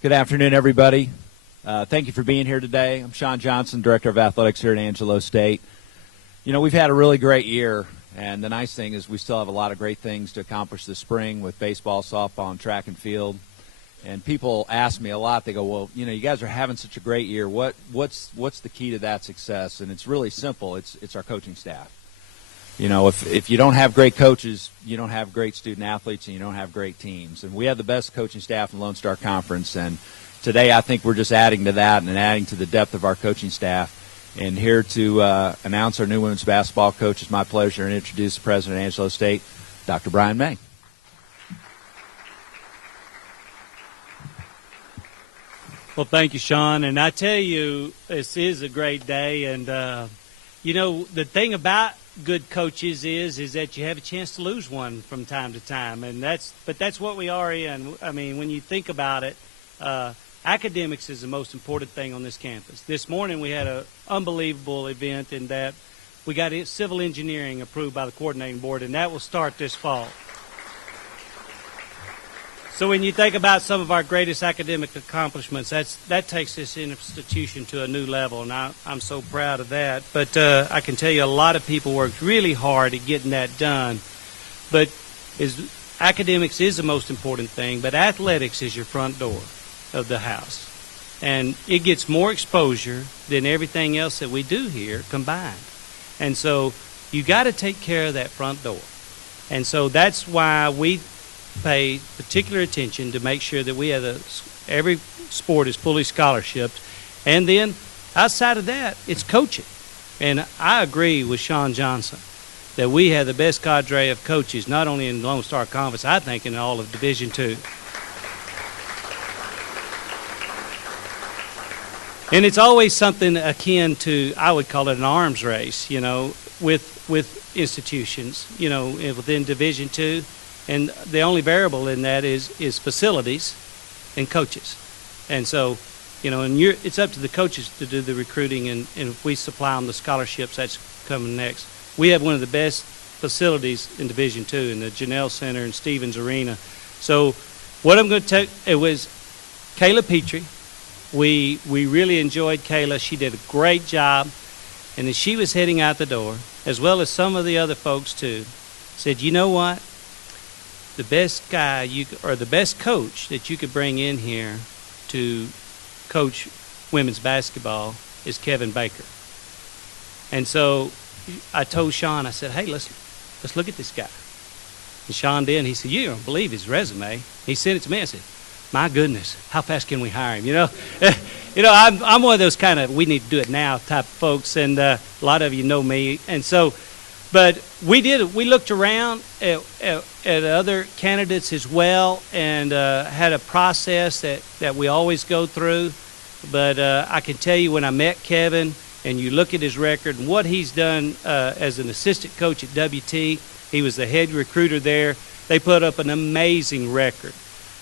Good afternoon, everybody. Thank you for being here today. I'm Sean Johnson, Director of Athletics here at Angelo State. You know, we've had a really great year, and the nice thing is we still have a lot of great things to accomplish this spring with baseball, softball, and track and field. And people ask me a lot, they go, well, you know, you guys are having such a great year. What's the key to that success? And it's really simple. It's our coaching staff. You know, if you don't have great coaches, you don't have great student athletes, and you don't have great teams. And we have the best coaching staff in the Lone Star Conference. And today I think we're just adding to that and adding to the depth of our coaching staff. And here to announce our new women's basketball coach, it's my pleasure to introduce the president of Angelo State, Dr. Brian May. Well, thank you, Sean. And I tell you, this is a great day. And, you know, the thing about good coaches is that you have a chance to lose one from time to time. And that's what we are in. I mean, when you think about it, academics is the most important thing on this campus. This morning we had an unbelievable event in that we got civil engineering approved by the coordinating board, and that will start this fall. So when you think about some of our greatest academic accomplishments, that takes this institution to a new level, and I'm so proud of that. But I can tell you a lot of people worked really hard at getting that done. But academics is the most important thing, but athletics is your front door of the house. And it gets more exposure than everything else that we do here combined. And so you got to take care of that front door. And so that's why we pay particular attention to make sure that we have every sport is fully scholarshiped. And then outside of that, it's coaching. And I agree with Sean Johnson that we have the best cadre of coaches, not only in the Lone Star Conference, I think in all of Division II. And it's always something akin to, I would call it an arms race, you know, with institutions, you know, within Division II. And the only variable in that is facilities and coaches. And so, you know, and it's up to the coaches to do the recruiting, and if we supply them the scholarships, that's coming next. We have one of the best facilities in Division II in the Janelle Center and Stevens Arena. So what I'm going to take, it was Kayla Petrie. We really enjoyed Kayla. She did a great job. And as she was heading out the door, as well as some of the other folks too, said, you know what? The best guy or the best coach that you could bring in here to coach women's basketball is Kevin Baker. And so I told Sean, I said, hey, let's look at this guy. And Sean did, and he said, you don't believe his resume. He sent it to me. I said, my goodness, how fast can we hire him? You know, I'm one of those kind of we need to do it now type of folks, and a lot of you know me. And so, but we looked around at other candidates as well, and had a process that we always go through. But I can tell you, when I met Kevin, and you look at his record and what he's done as an assistant coach at WT, he was the head recruiter there. They put up an amazing record.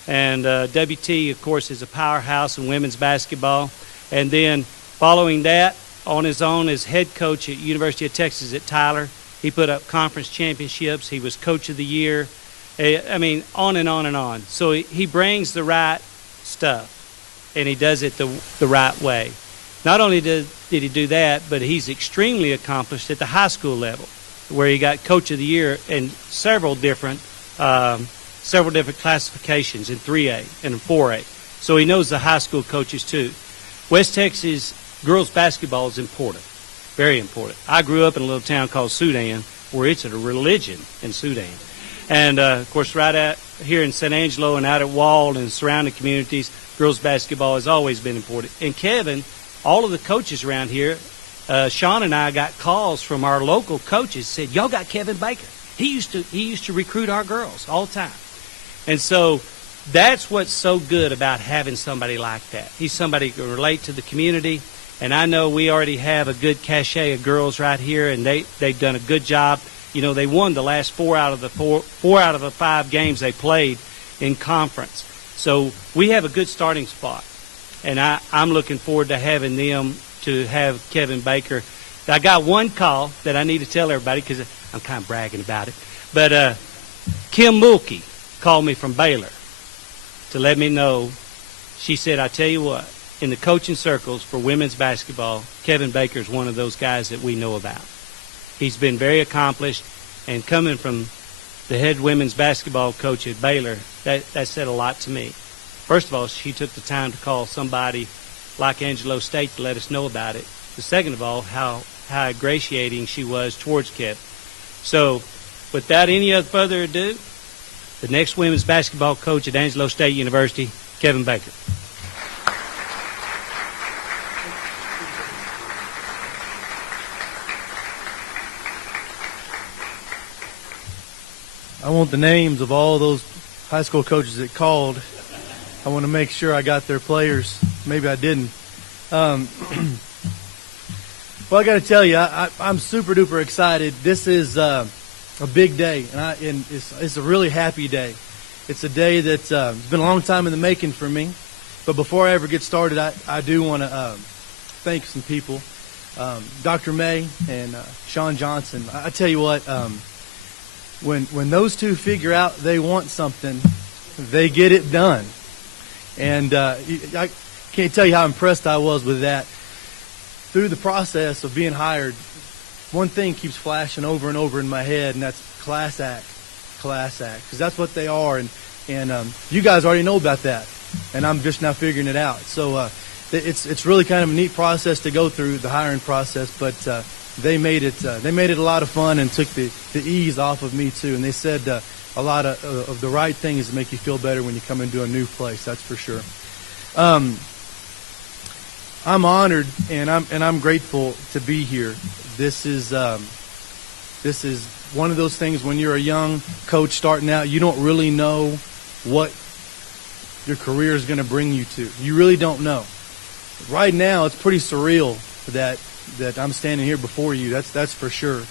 And WT, of course, is a powerhouse in women's basketball. And then following that, on his own as head coach at University of Texas at Tyler, he put up conference championships. He was coach of the year. I mean, on and on and on. So he brings the right stuff, and he does it the right way. Not only did he do that, but he's extremely accomplished at the high school level, where he got coach of the year in several different classifications in 3A and in 4A. So he knows the high school coaches too. West Texas girls basketball is important, very important. I grew up in a little town called Sudan, where it's a religion in Sudan. And, of course, right out here in San Angelo and out at Wall and surrounding communities, girls basketball has always been important. And Kevin, all of the coaches around here, Sean and I got calls from our local coaches, said, y'all got Kevin Baker. He used to recruit our girls all the time. And so that's what's so good about having somebody like that. He's somebody who can relate to the community. And I know we already have a good cachet of girls right here, and they've done a good job. You know, they won the last four out of the 5 games they played in conference. So we have a good starting spot. And I'm looking forward to having them to have Kevin Baker. I got one call that I need to tell everybody because I'm kind of bragging about it. But Kim Mulkey called me from Baylor to let me know She said, I tell you what, in the coaching circles for women's basketball, Kevin Baker is one of those guys that we know about. He's been very accomplished, and coming from the head women's basketball coach at Baylor, that said a lot to me. First of all, she took the time to call somebody like Angelo State to let us know about it. The second of all, how ingratiating she was towards Kevin. So, without any further ado, the next women's basketball coach at Angelo State University, Kevin Baker. I want the names of all those high school coaches that called. I want to make sure I got their players. Maybe I didn't. Well, I got to tell you, I'm super duper excited. This is a big day, and it's a really happy day. It's a day that's it's been a long time in the making for me. But before I ever get started, I do want to thank some people. Dr. May and Sean Johnson. I tell you what, when those two figure out they want something, they get it done. And I can't tell you how impressed I was with that. Through the process of being hired, one thing keeps flashing over and over in my head, and that's class act, because that's what they are. And you guys already know about that, and I'm just now figuring it out. So it's really kind of a neat process to go through, the hiring process, but they made it a lot of fun and took the ease off of me too. And they said a lot of the right things to make you feel better when you come into a new place. That's for sure. I'm honored and I'm grateful to be here. This is one of those things when you're a young coach starting out, you don't really know what your career is going to bring you to. You really don't know. Right now, it's pretty surreal that I'm standing here before you. That's for sure.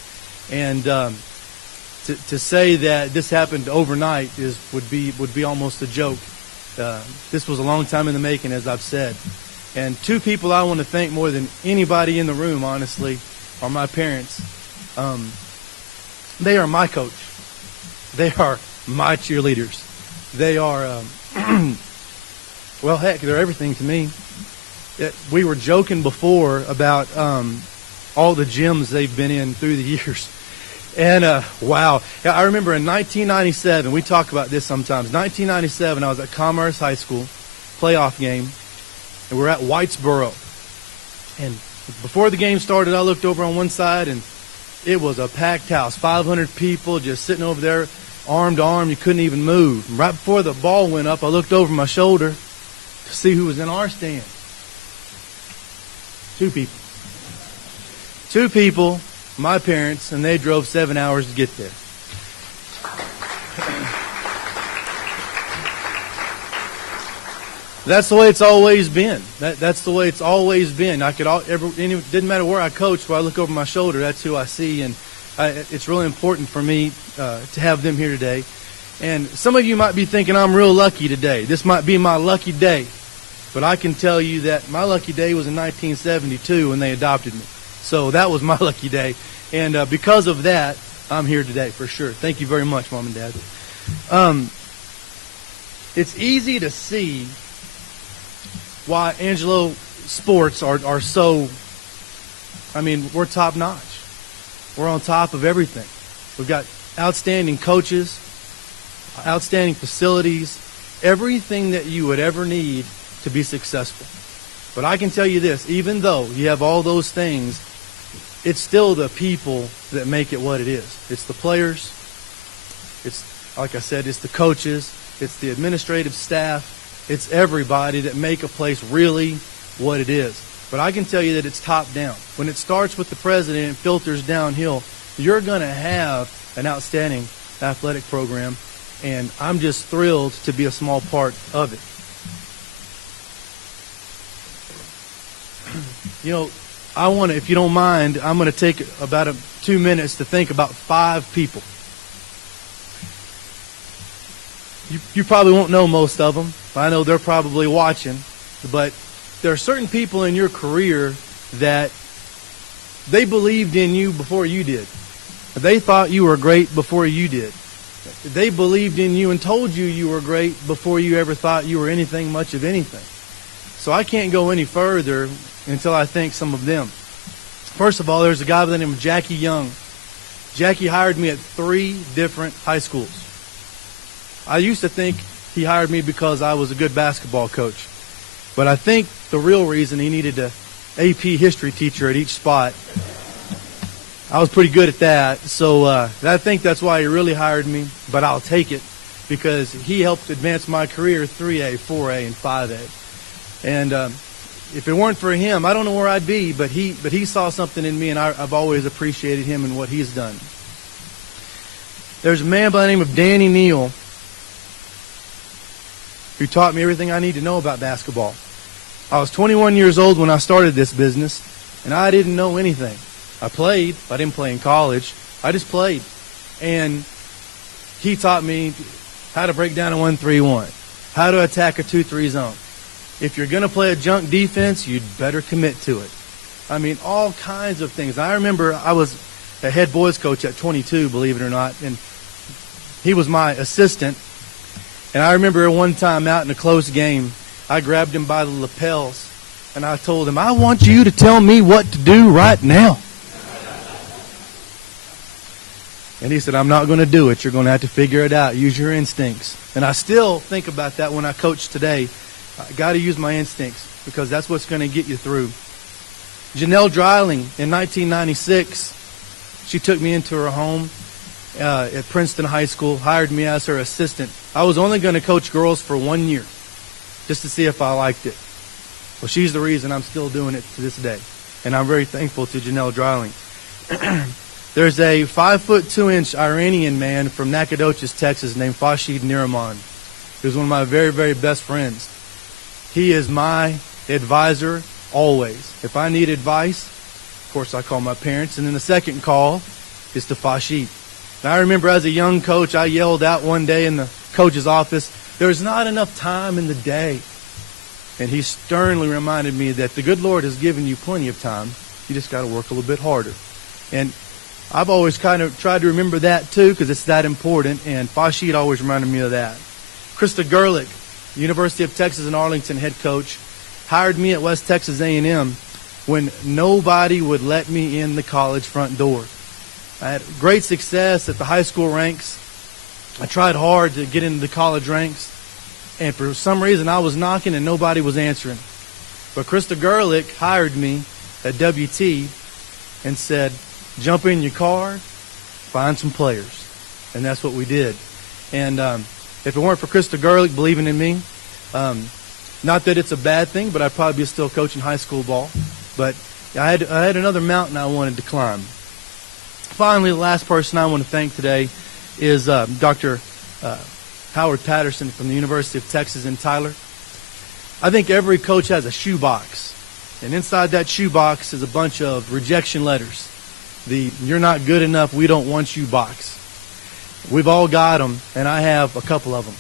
And to say that this happened overnight would be almost a joke. This was a long time in the making, as I've said. And two people I want to thank more than anybody in the room, honestly, are my parents. They are my coach. They are my cheerleaders. They are, well, heck, they're everything to me. We were joking before about all the gyms they've been in through the years. And, wow. I remember in 1997, we talk about this sometimes. 1997, I was at Commerce High School, playoff game, and we're at Whitesboro. And before the game started, I looked over on one side, and it was a packed house, 500 people just sitting over there, arm to arm. You couldn't even move. And right before the ball went up, I looked over my shoulder to see who was in our stand. Two people, my parents, and they drove 7 hours to get there. That's the way it's always been. That's the way it's always been. It didn't matter where I coached, where I look over my shoulder, that's who I see. And it's really important for me to have them here today. And some of you might be thinking I'm real lucky today. This might be my lucky day. But I can tell you that my lucky day was in 1972 when they adopted me. So that was my lucky day. And because of that, I'm here today for sure. Thank you very much, Mom and Dad. It's easy to see why Angelo sports are so, we're top notch. We're on top of everything. We've got outstanding coaches, outstanding facilities, everything that you would ever need to be successful. But I can tell you this, even though you have all those things, it's still the people that make it what it is. It's the players, it's, like I said, it's the coaches, it's the administrative staff, it's everybody that make a place really what it is. But I can tell you that it's top down. When it starts with the president and filters downhill, you're going to have an outstanding athletic program, and I'm just thrilled to be a small part of it. You know, I want to, if you don't mind, I'm going to take about 2 minutes to think about 5 people. You probably won't know most of them. I know they're probably watching, but there are certain people in your career that they believed in you before you did. They thought you were great before you did. They believed in you and told you you were great before you ever thought you were anything much of anything. So I can't go any further until I thank some of them. First of all, there's a guy by the name of Jackie Young. Jackie hired me at 3 different high schools. I used to think he hired me because I was a good basketball coach. But I think the real reason he needed an AP history teacher at each spot. I was pretty good at that. So I think that's why he really hired me. But I'll take it because he helped advance my career 3A, 4A, and 5A. And if it weren't for him, I don't know where I'd be, but he saw something in me, and I've always appreciated him and what he's done. There's a man by the name of Danny Neal who taught me everything I need to know about basketball. I was 21 years old when I started this business, and I didn't know anything. I played. I didn't play in college. I just played. And he taught me how to break down a 1-3-1, how to attack a 2-3 zone. If you're going to play a junk defense, you'd better commit to it. I mean, all kinds of things. I remember I was a head boys coach at 22, believe it or not, and he was my assistant. And I remember one time out in a close game, I grabbed him by the lapels, and I told him, I want you to tell me what to do right now. And he said, I'm not going to do it. You're going to have to figure it out. Use your instincts. And I still think about that when I coach today. I got to use my instincts because that's what's going to get you through. Janelle Dreiling, in 1996, she took me into her home at Princeton High School, hired me as her assistant. I was only going to coach girls for 1 year just to see if I liked it. Well, she's the reason I'm still doing it to this day. And I'm very thankful to Janelle Dreiling. There's a 5'2" Iranian man from Nacogdoches, Texas, named Fashid Niriman. He was one of my very, very best friends. He is my advisor always. If I need advice, of course I call my parents, and then the second call is to Fashid. And I remember as a young coach, I yelled out one day in the coach's office, there's not enough time in the day. And he sternly reminded me that the good Lord has given you plenty of time. You just got to work a little bit harder. And I've always kind of tried to remember that too because it's that important. And Fashid always reminded me of that. Krista Gerlich, University of Texas in Arlington head coach, hired me at West Texas A&M when nobody would let me in the college front door. I had great success at the high school ranks. I tried hard to get into the college ranks. And for some reason, I was knocking and nobody was answering. But Krista Gerlich hired me at WT and said, jump in your car, find some players. And that's what we did. And if it weren't for Krista Gerlich believing in me, not that it's a bad thing, but I'd probably be still coaching high school ball. But I had another mountain I wanted to climb. Finally, the last person I want to thank today is Dr. Howard Patterson from the University of Texas in Tyler. I think every coach has a shoebox. And inside that shoebox is a bunch of rejection letters. The "you're not good enough, we don't want you" box. We've all got them, and I have a couple of them.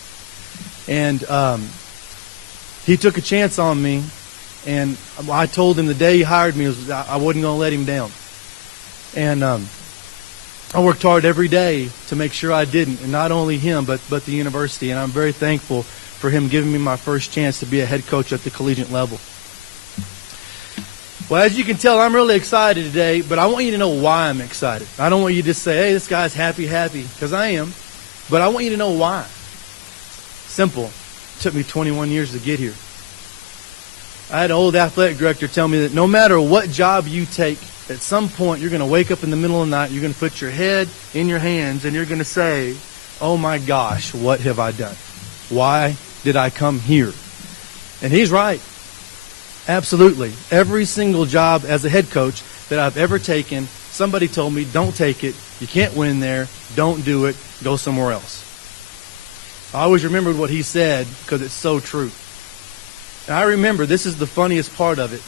And he took a chance on me, and I told him the day he hired me I wasn't going to let him down. And I worked hard every day to make sure I didn't, and not only him, but the university. And I'm very thankful for him giving me my first chance to be a head coach at the collegiate level. Well, as you can tell, I'm really excited today, but I want you to know why I'm excited. I don't want you to just say, hey, this guy's happy, because I am. But I want you to know why. Simple. It took me 21 years to get here. I had an old athletic director tell me that no matter what job you take, at some point you're going to wake up in the middle of the night, you're going to put your head in your hands, and you're going to say, oh my gosh, what have I done? Why did I come here? And he's right. Absolutely. Every single job as a head coach that I've ever taken, somebody told me, don't take it. You can't win there. Don't do it. Go somewhere else. I always remembered what he said because it's so true. And I remember, this is the funniest part of it.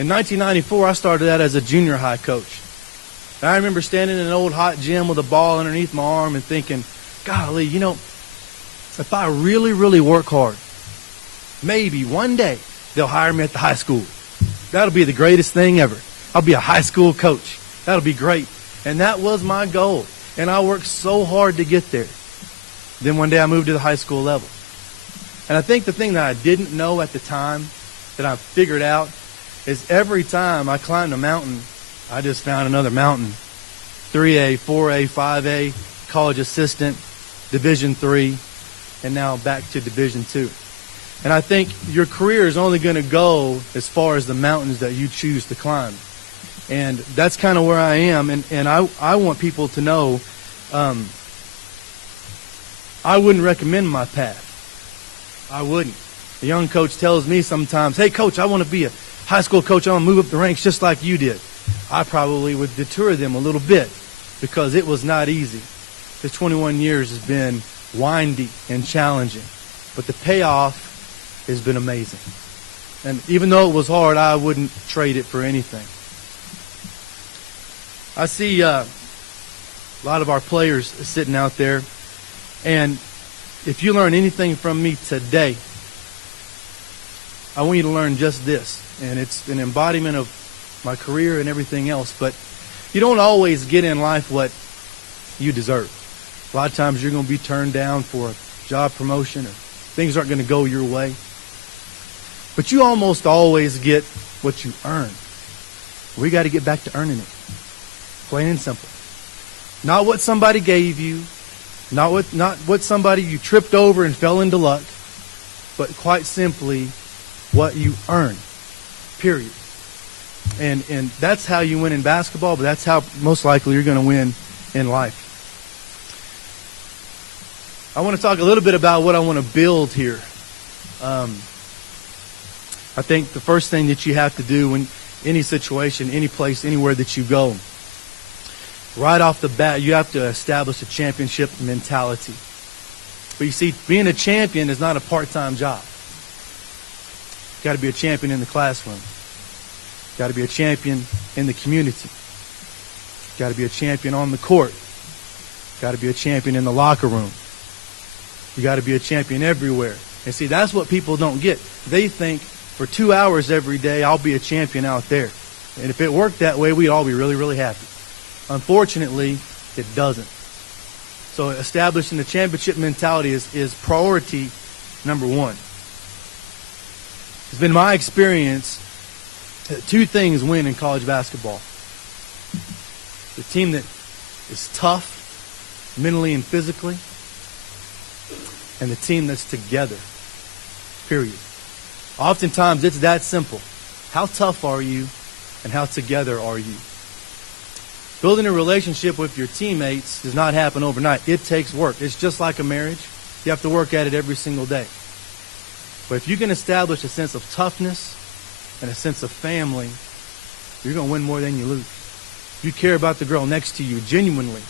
In 1994, I started out as a junior high coach. And I remember standing in an old hot gym with a ball underneath my arm and thinking, golly, if I really, really work hard, maybe one day they'll hire me at the high school. That'll be the greatest thing ever. I'll be a high school coach. That'll be great. And that was my goal. And I worked so hard to get there. Then one day I moved to the high school level. And I think the thing that I didn't know at the time that I've figured out is every time I climbed a mountain, I just found another mountain. 3A, 4A, 5A, college assistant, Division 3, and now back to Division 2. And I think your career is only going to go as far as the mountains that you choose to climb. And that's kind of where I am. And I want people to know I wouldn't recommend my path. I wouldn't. The young coach tells me sometimes, hey, coach, I want to be a high school coach. I want to move up the ranks just like you did. I probably would deter them a little bit because it was not easy. The 21 years has been windy and challenging. But the payoff has been amazing. And even though it was hard, I wouldn't trade it for anything. I see a lot of our players sitting out there. And if you learn anything from me today, I want you to learn just this. And it's an embodiment of my career and everything else. But you don't always get in life what you deserve. A lot of times you're going to be turned down for a job promotion or things aren't going to go your way. But you almost always get what you earn. We got to get back to earning it. Plain and simple. Not what somebody gave you, not what somebody you tripped over and fell into luck, but quite simply what you earn. Period. And that's how you win in basketball, but that's how most likely you're going to win in life. I want to talk a little bit about what I want to build here. I think the first thing that you have to do in any situation, any place, anywhere that you go, right off the bat, you have to establish a championship mentality. But you see, being a champion is not a part-time job. You've got to be a champion in the classroom. You've got to be a champion in the community. You've got to be a champion on the court. You've got to be a champion in the locker room. You got to be a champion everywhere. And see, that's what people don't get. They think for 2 hours every day, I'll be a champion out there. And if it worked that way, we'd all be really, really happy. Unfortunately, it doesn't. So establishing the championship mentality is priority number one. It's been my experience that two things win in college basketball. The team that is tough, mentally and physically, and the team that's together, period. Oftentimes, it's that simple. How tough are you, and how together are you? Building a relationship with your teammates does not happen overnight. It takes work. It's just like a marriage. You have to work at it every single day. But if you can establish a sense of toughness and a sense of family, you're going to win more than you lose. If you care about the girl next to you genuinely,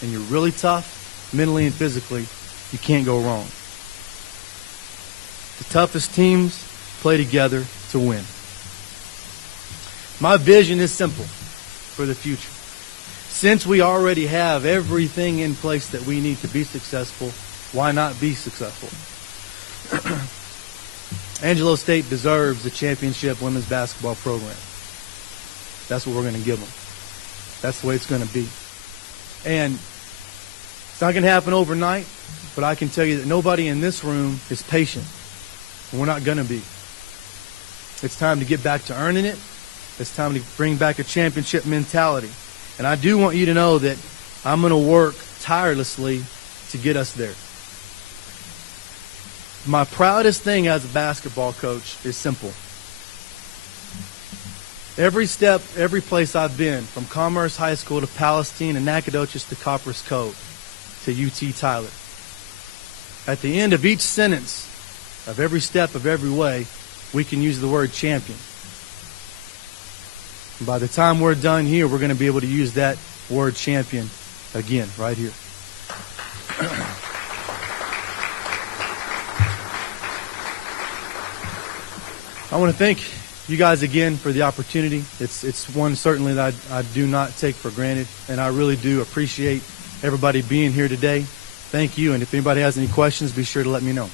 and you're really tough, mentally and physically, you can't go wrong. The toughest teams play together to win. My vision is simple for the future. Since we already have everything in place that we need to be successful, why not be successful? Angelo State deserves a championship women's basketball program. That's what we're going to give them. That's the way it's going to be. And it's not going to happen overnight, but I can tell you that nobody in this room is patient. And we're not going to be. It's time to get back to earning it. It's time to bring back a championship mentality. And I do want you to know that I'm going to work tirelessly to get us there. My proudest thing as a basketball coach is simple. Every step, every place I've been, from Commerce High School to Palestine and Nacogdoches to Copperas Cove to UT Tyler, at the end of each sentence, of every step of every way, we can use the word champion. And by the time we're done here, we're going to be able to use that word champion again, right here. I want to thank you guys again for the opportunity. It's one certainly that I do not take for granted, and I really do appreciate everybody being here today. Thank you, and if anybody has any questions, be sure to let me know.